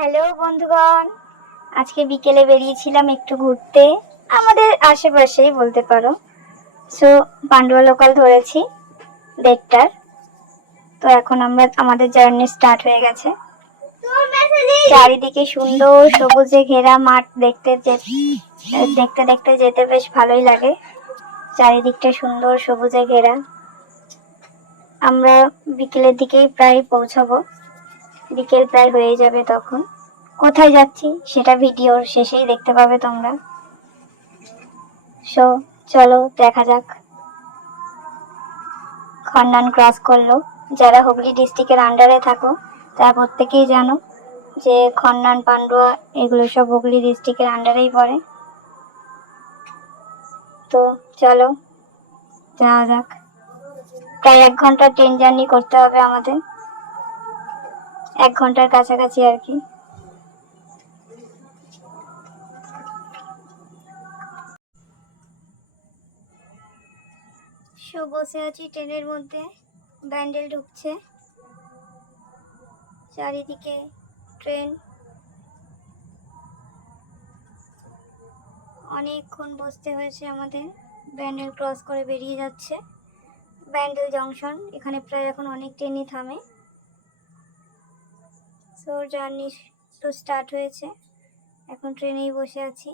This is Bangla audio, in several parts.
হ্যালো বন্ধুগণ, আজকে বিকেলে বেরিয়েছিলাম একটু ঘুরতে, আমাদের আশেপাশেই বলতে পারো। সো পান্ডুয়া লোকাল ধরেছি 1:30টার। তো এখন আমাদের জার্নি স্টার্ট হয়ে গেছে। চারিদিকে সুন্দর সবুজে ঘেরা মাঠ, দেখতে দেখতে যেতে বেশ ভালোই লাগে। চারিদিকটা সুন্দর সবুজে ঘেরা। আমরা বিকেলের দিকেই প্রায় পৌঁছাবো, বিকেল প্রায় হয়ে যাবে তখন। কোথায় যাচ্ছি সেটা ভিডিওর শেষেই দেখতে পাবে তোমরা। সো চলো দেখা যাক। খন্ডান ক্রস করলো। যারা হুগলি ডিস্ট্রিক্টের আন্ডারে থাকো তারা প্রত্যেকেই জানো যে খন্ডান, পান্ডুয়া এগুলো সব হুগলি ডিস্ট্রিক্টের আন্ডারেই পড়ে। তো চলো যাওয়া যাক। প্রায় 1 ঘন্টা ট্রেন জার্নি করতে হবে আমাদের, 1 ঘন্টার কাছাকাছি আর কি। বসে আছি ট্রেনের মধ্যে, ব্যান্ডেল ঢুকছে, চারিদিকে ট্রেন। অনেকক্ষণ বসতে হয়েছে আমাদের। ব্যান্ডেল ক্রস করে বেরিয়ে যাচ্ছে ব্যান্ডেল জংশন। এখানে প্রায় এখন অনেক ট্রেনই থামে। সো জার্নি তো স্টার্ট হয়েছে, এখন ট্রেনেই বসে আছি।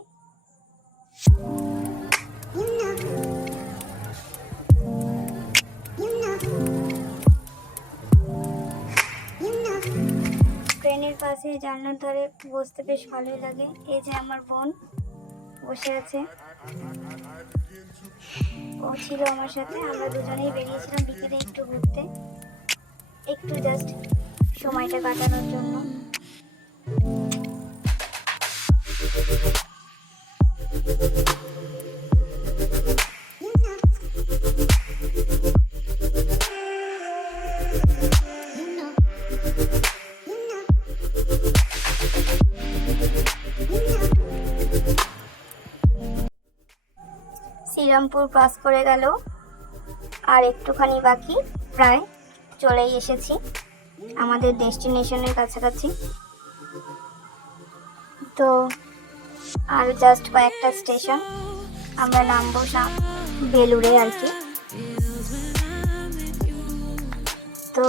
ট্রেনের পাশে জানলার ধারে বসতে বেশ ভালোই লাগে। এই যে আমার বোন বসে আছে, ও ছিল আমার সাথে। আমরা দুজনেই বেরিয়েছিলাম বিকেলে একটু ঘুরতে, একটু জাস্ট সময়টা কাটানোর জন্য। শ্রীরামপুর ক্রস করে গেল, আর একটুখানি বাকি, প্রায় চলেই এসেছি আমাদের ডেস্টিনেশনের কাছাকাছি। তো আর জাস্ট কয়েকটা স্টেশন, আমরা নামবো বেলুড়ে আর কি। তো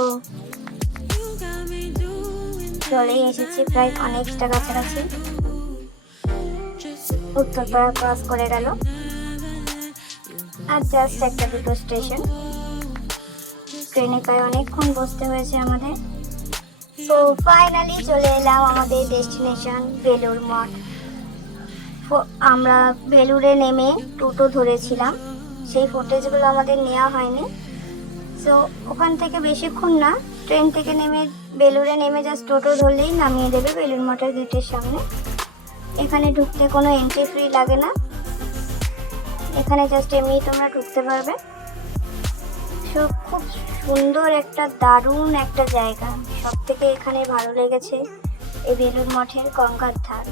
চলেই এসেছি, প্রায় অনেকটা কাছাকাছি। উত্তরপাড়া ক্রস করে গেল, আর জাস্ট একটা দুটো স্টেশন। ট্রেনে প্রায় অনেকক্ষণ বসতে হয়েছে আমাদের। সো ফাইনালি চলে এলাম আমাদের ডেস্টিনেশন বেলুড় মঠ। আমরা বেলুড়ে নেমে টোটো ধরেছিলাম, সেই ফুটেজগুলো আমাদের নেওয়া হয়নি। সো ওখান থেকে বেশিক্ষণ না, ট্রেন থেকে নেমে বেলুড়ে নেমে জাস্ট টোটো ধরলেই নামিয়ে দেবে বেলুড় মঠের গেটের সামনে। এখানে ঢুকতে কোনো এন্ট্রি ফ্রি লাগে না, এখানে জাস্ট এমনি তোমরা ঢুকতে পারবে। সো খুব সুন্দর একটা, দারুণ একটা জায়গা। সব থেকে এখানে ভালো লেগেছে এই বেলুড় মঠের গঙ্গার ধার।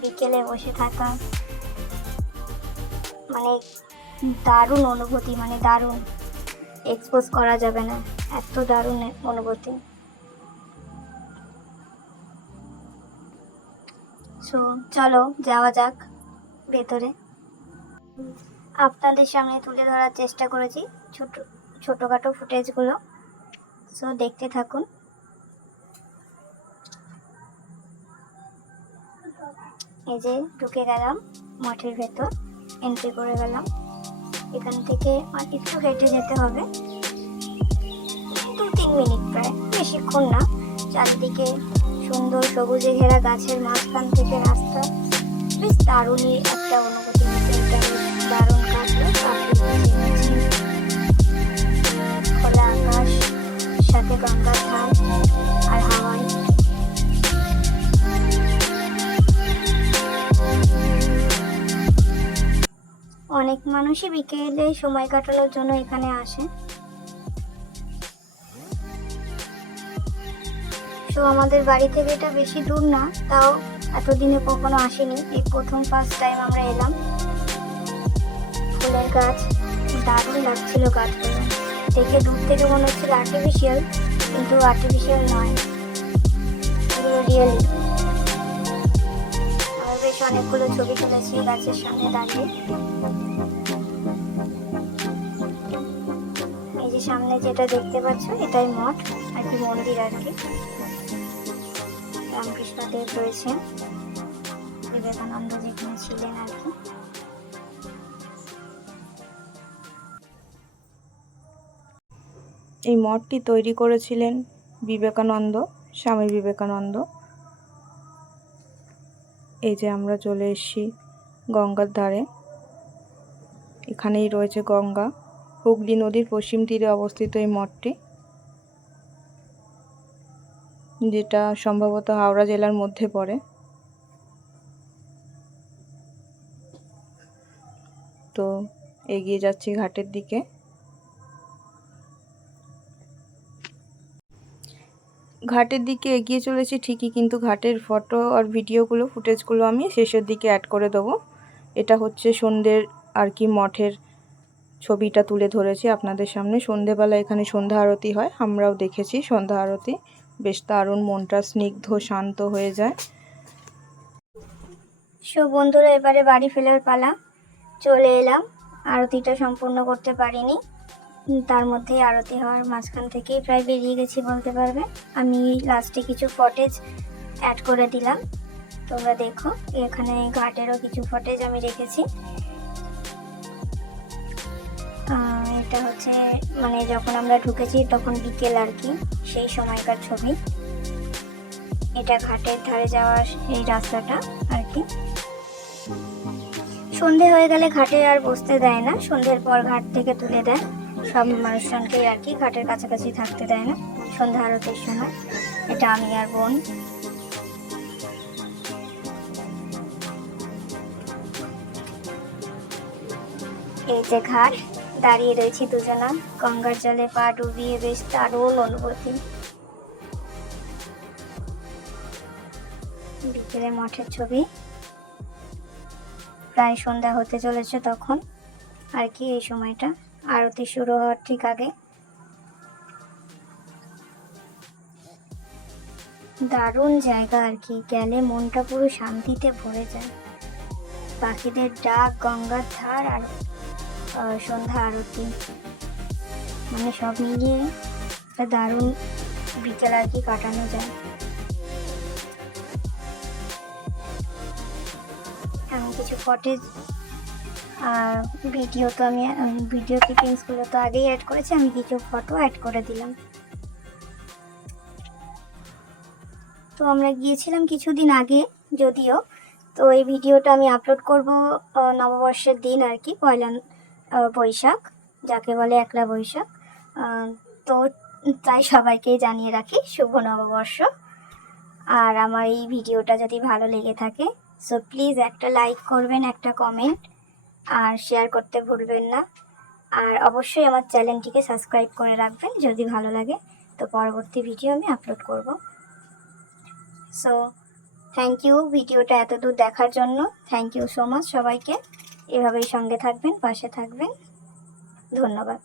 বিকেলে বসে থাকা মানে দারুণ অনুভূতি, মানে দারুণ, এক্সপোজ করা যাবে না, এত দারুণ অনুভূতি। সো চলো যাওয়া যাক ভেতরে। আপনাদের সামনে তুলে ধরার চেষ্টা করেছি ছোটোখাটো ফুটেজগুলো। সো দেখতে থাকুন। এই যে ঢুকে গেলাম মঠের ভেতর, এন্ট্রি করে গেলাম। এখান থেকে একটু হেঁটে যেতে হবে, 2-3 মিনিট, প্রায় বেশিক্ষণ না। চারিদিকে সুন্দর সবুজে ঘেরা গাছের মাঝখান থেকে রাস্তা, বেশ দারুণই একটা অনুভূতি। দারুণ কাটলো, খোলা আকাশ, সাথে গঙ্গার ধার আর হাওয়ায়। অনেক মানুষই বিকেলে সময় কাটানোর জন্য এখানে আসে। তো আমাদের বাড়ি থেকে এটা বেশি দূর না, তাও এতদিনে কখনো আসিনি, এই প্রথম ফার্স্ট টাইম আমরা এলাম। ফুলের গাছ, দারুণ লাগছিল গাছগুলো দেখে। দূর থেকে মনে হচ্ছিল আর্টিফিশিয়াল, কিন্তু আর্টিফিশিয়াল নয়, এগুলো রিয়েলি। আশেপাশে অনেকগুলো ছবি তুলেছি গাছের সামনে দাঁড়িয়ে। এই যে সামনে যেটা দেখতে পাচ্ছ এটাই মঠ আর কি, মন্দির আর কি। রামকৃষ্ণদেব রয়েছেন, বিবেকানন্দ যেখানে ছিলেন আর কি। এই মঠটি তৈরি করেছিলেন বিবেকানন্দ, স্বামী বিবেকানন্দ। এই যে আমরা চলে এসেছি গঙ্গার ধারে। এখানেই রয়েছে গঙ্গা। হুগলি নদীর পশ্চিম তীরে অবস্থিত এই মঠটি, যেটা সম্ভবত হাওড়া জেলার মধ্যে পড়ে। তো এগিয়ে যাচ্ছি ঘাটের দিকে। ঘাটের দিকে এগিয়ে চলেছি ঠিকই, কিন্তু ঘাটের ফটো আর ভিডিওগুলো, ফুটেজগুলো আমি শেষের দিকে অ্যাড করে দেবো। এটা হচ্ছে সন্ধ্যের আর কি মঠের ছবিটা তুলে ধরেছি আপনাদের সামনে। সন্ধেবেলা এখানে সন্ধ্যা আরতি হয়, আমরাও দেখেছি সন্ধ্যা আরতি। বেশ দারুণ, মনটা স্নিগ্ধ শান্ত হয়ে যায়। সব বন্ধুরা এবারে বাড়ি ফেরার পালা। চলে এলাম, আরতিটা সম্পূর্ণ করতে পারিনি, তার মধ্যে আরতি হওয়ার মাঝখান থেকেই প্রায় বেরিয়ে গেছি বলতে পারবে। আমি লাস্টে কিছু ফটেজ অ্যাড করে দিলাম, তোমরা দেখো। এখানে ঘাটেরও কিছু ফটেজ আমি রেখেছি। এটা হচ্ছে মানে যখন আমরা ঢুকেছি তখন বিকেল আর কি, সেই সময়কার ছবি। এটা ঘাটের ধারে যাওয়ার এই রাস্তাটা আর কি। সন্ধে হয়ে গেলে ঘাটে আর বসতে দেয় না, সন্ধ্যের পর ঘাট থেকে তুলে দেয় সব মানুষজনকে আর কি, ঘাটের কাছাকাছি থাকতে দেয় না সন্ধ্যা আরতির সময়। এটা আমি আর বোন। এই যে ঘাট, দাঁড়িয়ে রয়েছি দুজনা, গঙ্গার জলে পা ডুবিয়ে, বেশ দারুণ অনুভূতি। বিকেলে মঠের ছবি, প্রায় সন্ধ্যা হতে চলেছে তখন আর কি, এই সময়টা আরতি শুরু হওয়ার ঠিক আগে। দারুণ জায়গা আর কি, গেলে মনটা পুরো শান্তিতে ভরে যায়। পাখিদের ডাক, গঙ্গার ধার আর সন্ধ্যা আরতি, মানে সব মিলিয়ে একটা দারুণ বিকেল আর কি কাটানো যায়। এমন কিছু ফটেজ ভিডিও তো আমি ভিডিও ক্লিপিংসগুলো তো আগেই অ্যাড করেছি, আমি কিছু ফটো অ্যাড করে দিলাম। তো আমরা গিয়েছিলাম কিছুদিন আগে যদিও, তো এই ভিডিওটা আমি আপলোড করব নববর্ষের দিন আর কি, পয়লা বৈশাখ, যাকে বলে একলা বৈশাখ। তো তাই সবাইকেই জানিয়ে রাখি শুভ নববর্ষ। আর আমার এই ভিডিওটা যদি ভালো লেগে থাকে সো প্লিজ একটা লাইক করবেন, একটা কমেন্ট আর শেয়ার করতে ভুলবেন না। আর অবশ্যই আমার চ্যানেলটিকে সাবস্ক্রাইব করে রাখবেন যদি ভালো লাগে, তো পরবর্তী ভিডিও আমি আপলোড করব। সো থ্যাংক ইউ ভিডিওটা এতদূর দেখার জন্য, থ্যাংক ইউ সো মাচ সবাইকে। এভাবেই সঙ্গে থাকবেন, পাশে থাকবেন, ধন্যবাদ।